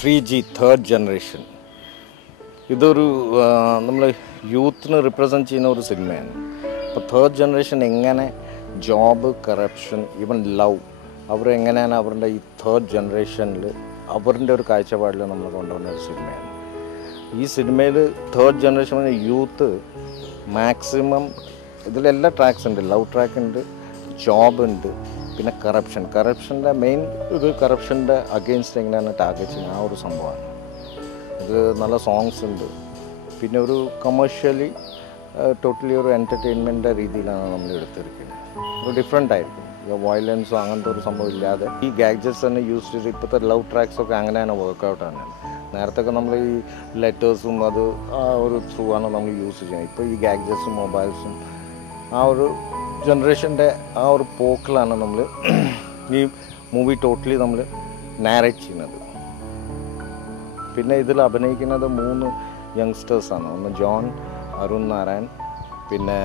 3G third generation ഇതൊരു നമ്മൾ യൂത്തിനെ represent ചെയ്യുന്ന ഒരു സിനിമയാണ്. അപ്പോൾ തേർഡ് ജനറേഷൻ എങ്ങനെ ജോബ്, കറപ്ഷൻ, ഈവൻ ലവ് അവരെങ്ങനെയാണ് അവരുടെ ഈ തേർഡ് ജനറേഷനിൽ അവരുടെ ഒരു കാഴ്ചപ്പാടിൽ നമ്മൾ കൊണ്ടുവന്ന ഒരു സിനിമയാണ്. ഈ സിനിമയിൽ തേർഡ് ജനറേഷൻ യൂത്ത് മാക്സിമം ഇതിലെല്ലാ ട്രാക്സ് ഉണ്ട്. ലവ് ട്രാക്ക് ഉണ്ട്, ജോബ് ഉണ്ട്, പിന്നെ കറപ്ഷൻ്റെ മെയിൻ കറപ്ഷൻ്റെ അഗെയിൻസ്റ്റ് എങ്ങനെയാണ് ടാർഗറ്റ് ചെയ്യുന്നത് ആ ഒരു സംഭവമാണ്. ഇത് നല്ല സോങ്സ് ഉണ്ട്, പിന്നെ ഒരു കമേഴ്ഷ്യലി ടോട്ടലി ഒരു എൻ്റർടൈൻമെൻറ്റ് രീതിയിലാണ് നമ്മൾ എടുത്തിരിക്കുന്നത്. ഒരു ഡിഫറെൻ്റ് ആയിരിക്കും, വയലൻസോ അങ്ങനത്തെ ഒരു സംഭവം ഇല്ലാതെ ഈ ഗാഡ്ജറ്റ്സ് തന്നെ യൂസ് ചെയ്ത് ഇപ്പോഴത്തെ ലവ് ട്രാക്സൊക്കെ അങ്ങനെയാണ് വർക്കൗട്ടാണ്. നേരത്തെ നമ്മൾ ഈ ലെറ്റേഴ്സും അത് ആ ഒരു ത്രൂ ആണ് നമ്മൾ യൂസ് ചെയ്യുന്നത്. ഇപ്പോൾ ഈ ഗാഡ്ജറ്റ്സും മൊബൈൽസും ആ ഒരു ജനറേഷൻ്റെ ആ ഒരു പോക്കിലാണ് നമ്മൾ ഈ മൂവി ടോട്ടലി നമ്മൾ നാരേറ്റ് ചെയ്യുന്നത്. പിന്നെ ഇതിൽ അഭിനയിക്കുന്നത് 3 യങ്സ്റ്റേഴ്സാണ്. ഒന്ന് ജോൺ, അരുൺ നാരായൺ, പിന്നെ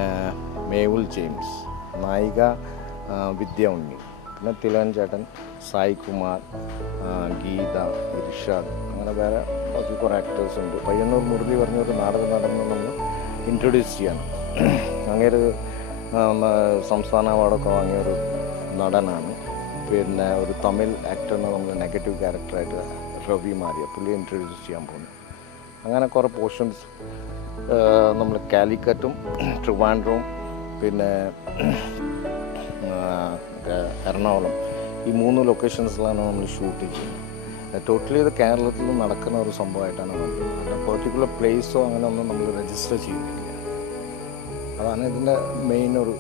മേവുൽ ജെയിംസ്, നായിക വിദ്യ ഉണ്ണി, പിന്നെ തിലകൻ ചേട്ടൻ, സായി കുമാർ, ഗീത, ഇർഷാദ്, അങ്ങനെ വേറെ ബാക്കി കുറേ ആക്ടേഴ്സ് ഉണ്ട്. പയ്യന്നൂർ മുരളി പറഞ്ഞൊരു നാടക നടന്ന് നമ്മൾ ഇൻട്രൊഡ്യൂസ് ചെയ്യണം. അങ്ങേര് സംസ്ഥാന അവാർഡൊക്കെ വാങ്ങിയൊരു നടനാണ്. പിന്നെ ഒരു തമിഴ് ആക്ടറിനെ നമ്മൾ നെഗറ്റീവ് ക്യാരക്ടറായിട്ട് രവി മാറിയ പുള്ളി ഇൻട്രൊഡ്യൂസ് ചെയ്യാൻ പോകുന്നു. അങ്ങനെ കുറേ പോർഷൻസ് നമ്മൾ കാലിക്കറ്റും ട്രിവാൻഡ്രവും പിന്നെ എറണാകുളം ഈ 3 ലൊക്കേഷൻസിലാണ് നമ്മൾ ഷൂട്ട് ചെയ്യുന്നത്. ടോട്ടലി ഇത് കേരളത്തിൽ നടക്കുന്ന ഒരു സംഭവമായിട്ടാണ് കണ്ടത്. അങ്ങനെ പെർട്ടിക്കുലർ പ്ലേസോ അങ്ങനെ ഒന്നും നമ്മൾ രജിസ്റ്റർ ചെയ്യുന്നില്ല. അതാണ് ഇതിൻ്റെ മെയിൻ ഒരു